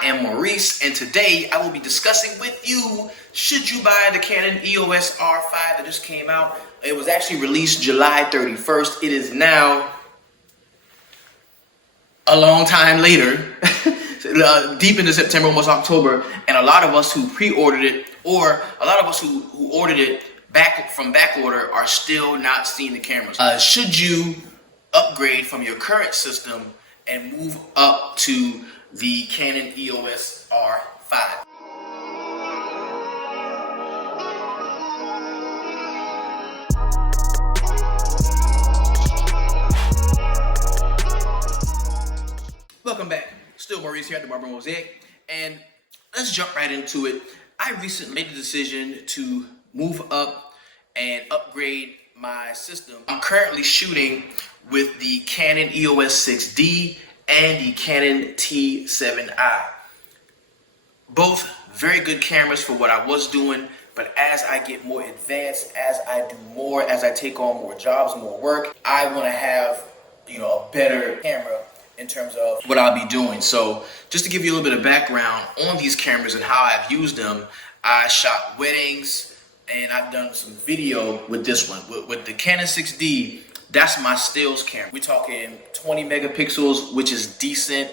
I am Maurice, and today I will be discussing with you, should you buy the Canon EOS R5 that just came out? It was actually released July 31st. It is now a long time later, deep into September, almost October, and a lot of us who pre-ordered it, or a lot of us who ordered it from back order, are still not seeing the cameras. Should you upgrade from your current system and move up to the Canon EOS R5? Welcome back. Still Maurice here at the Barber Mosaic, and let's jump right into it. I recently made the decision to move up and upgrade my system. I'm currently shooting with the Canon EOS 6D and the Canon T7i. Both very good cameras for what I was doing, but as I get more advanced, as I do more, as I take on more jobs, more work, I want to have, a better camera in terms of what I'll be doing. So just to give you a little bit of background on these cameras and how I've used them, I shot weddings and I've done some video with this one. With the Canon 6D, that's my stills camera. We're talking 20 megapixels, which is decent.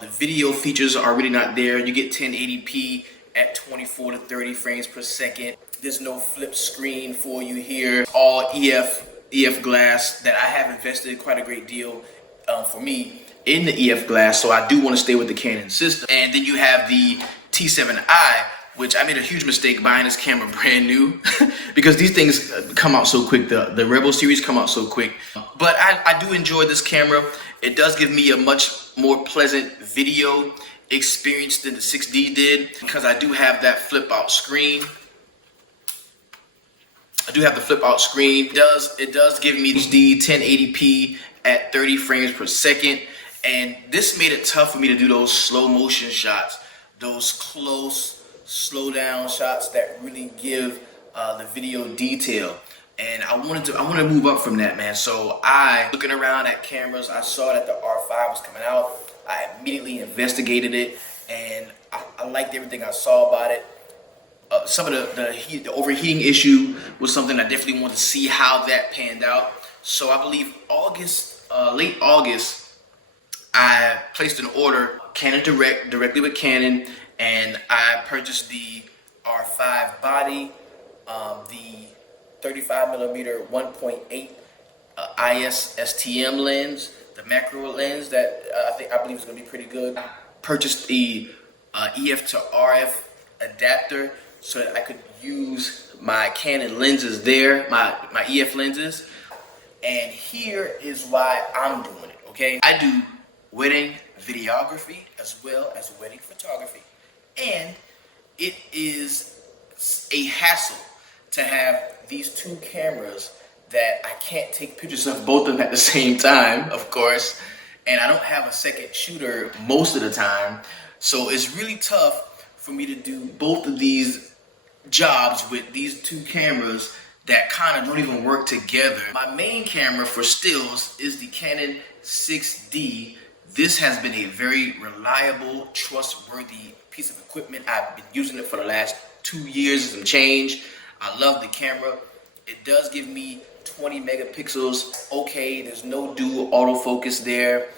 The video features are really not there. You get 1080p at 24 to 30 frames per second. There's no flip screen for you here. All EF glass that I have invested quite a great deal for me in the EF glass, so I do want to stay with the Canon system. And then you have the T7i, which I made a huge mistake buying this camera brand new because these things come out so quick. The Rebel series come out so quick. But I do enjoy this camera. It does give me a much more pleasant video experience than the 6D did because I do have that flip out screen. It does give me HD 1080p at 30 frames per second. And this made it tough for me to do those slow motion shots, those close, slow down shots that really give the video detail. And I wanted to move up from that, man. So looking around at cameras, I saw that the R5 was coming out. I immediately investigated it, and I liked everything I saw about it. Some of the overheating issue was something I definitely wanted to see how that panned out. So I believe late August, I placed an order, Canon directly with Canon, and I purchased the R5 body, the 35mm 1.8 IS STM lens, the macro lens that I believe is going to be pretty good. I purchased the EF to RF adapter so that I could use my Canon lenses there, my EF lenses. And here is why I'm doing it, okay? I do wedding videography as well as wedding photography. And it is a hassle to have these two cameras that I can't take pictures of both of them at the same time, of course. And I don't have a second shooter most of the time. So it's really tough for me to do both of these jobs with these two cameras that kind of don't even work together. My main camera for stills is the Canon 6D. This has been a very reliable, trustworthy piece of equipment. I've been using it for the last 2 years and some change. I love the camera. It does give me 20 megapixels. Okay, there's no dual autofocus there.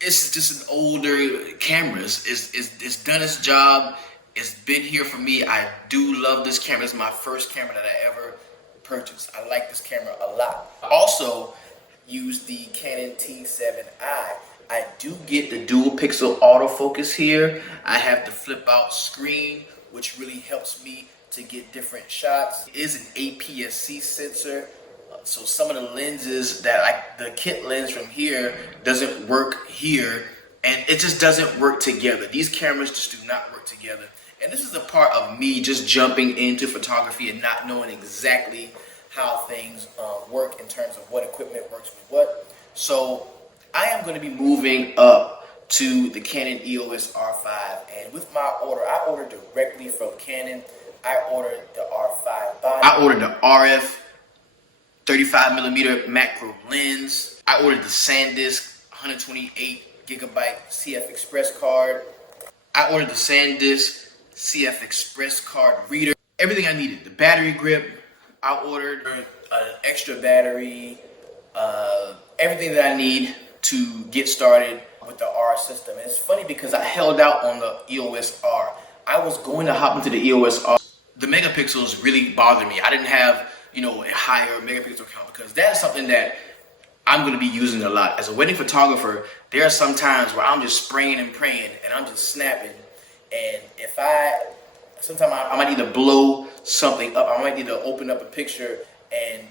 It's just an older camera. It's done its job. It's been here for me. I do love this camera. It's my first camera that I ever purchased. I like this camera a lot. I also use the Canon T7i. I do get the dual pixel autofocus here. I have the flip out screen, which really helps me to get different shots. It is an APS-C sensor. So some of the lenses that the kit lens from here doesn't work here, and it just doesn't work together. These cameras just do not work together. And this is a part of me just jumping into photography and not knowing exactly how things work in terms of what equipment works with what. So I am going to be moving up to the Canon EOS R5. And with my order, I ordered directly from Canon. I ordered the R5 body. I ordered the RF 35mm macro lens. I ordered the SanDisk 128GB CF Express card. I ordered the SanDisk CF Express card reader. Everything I needed. The battery grip. I ordered an extra battery. Everything that I need to get started with the R system. And it's funny because I held out on the EOS R. I was going to hop into the EOS R. The megapixels really bothered me. I didn't have, a higher megapixel count because that is something that I'm going to be using a lot. As a wedding photographer, there are some times where I'm just spraying and praying and I'm just snapping. And sometimes I might need to blow something up. I might need to open up a picture and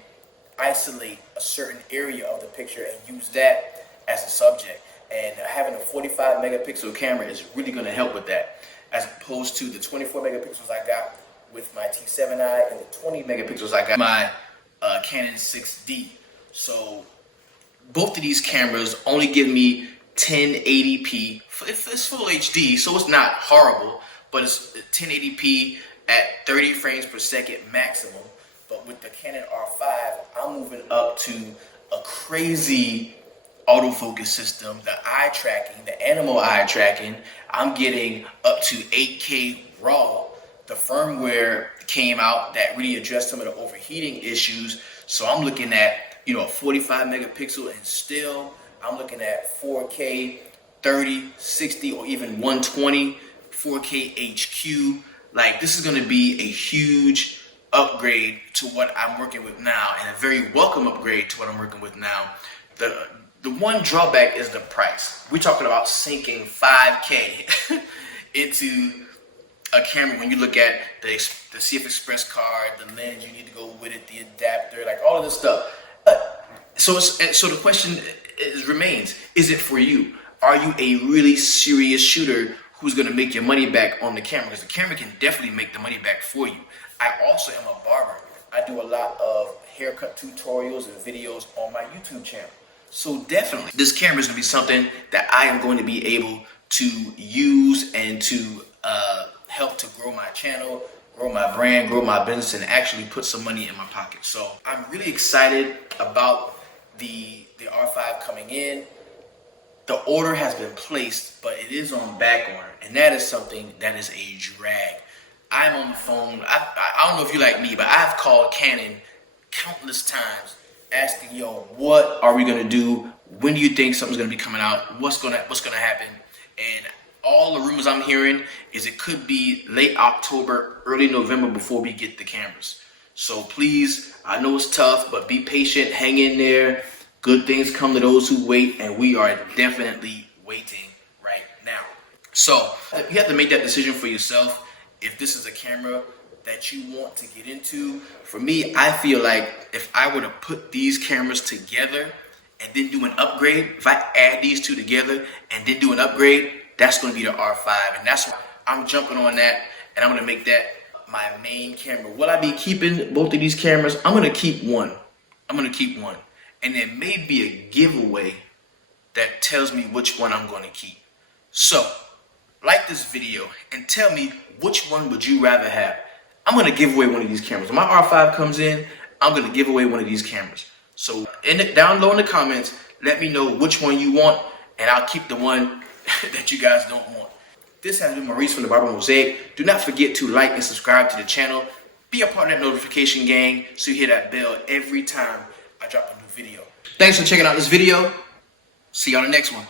isolate a certain area of the picture and use that as a subject. And having a 45 megapixel camera is really going to help with that, as opposed to the 24 megapixels I got with my T7i and the 20 megapixels I got my Canon 6D. So both of these cameras only give me 1080p. It's full HD, so it's not horrible, but it's 1080p at 30 frames per second maximum. But with the Canon R5, I'm moving up to a crazy autofocus system, the eye tracking, the animal eye tracking. I'm getting up to 8K RAW. The firmware came out that really addressed some of the overheating issues. So I'm looking at, a 45 megapixel, and still I'm looking at 4K, 30, 60, or even 120, 4K HQ. Like, this is going to be a huge upgrade to what I'm working with now, and a very welcome upgrade to what I'm working with now. The one drawback is the price. We're talking about sinking 5K into a camera when you look at the CF Express card, the lens you need to go with it, the adapter, like all of this stuff. So the question remains, is it for you? Are you a really serious shooter who's going to make your money back on the camera? Because the camera can definitely make the money back for you. I also am a barber. I do a lot of haircut tutorials and videos on my YouTube channel. So definitely, this camera is going to be something that I am going to be able to use and to help to grow my channel, grow my brand, grow my business, and actually put some money in my pocket. So I'm really excited about the R5 coming in. The order has been placed, but it is on back order, and that is something that is a drag. I'm on the phone. I don't know if you like me, but I've called Canon countless times asking, what are we gonna do? When do you think something's gonna be coming out? What's gonna happen? And all the rumors I'm hearing is it could be late October, early November before we get the cameras. So please, I know it's tough, but be patient, hang in there. Good things come to those who wait, and we are definitely waiting right now. So you have to make that decision for yourself. If this is a camera that you want to get into, for me, I feel like if I were to put these cameras together and then do an upgrade, if I add these two together and then do an upgrade, that's going to be the R5. And that's why I'm jumping on that, and I'm going to make that my main camera. Will I be keeping both of these cameras? I'm going to keep one. And there may be a giveaway that tells me which one I'm going to keep. So, like this video and tell me which one would you rather have. I'm going to give away one of these cameras. When my R5 comes in, I'm going to give away one of these cameras. So down low in the comments, let me know which one you want, and I'll keep the one that you guys don't want. This has been Maurice from the Barber Mosaic. Do not forget to like and subscribe to the channel. Be a part of that notification gang so you hear that bell every time I drop a new video. Thanks for checking out this video. See you on the next one.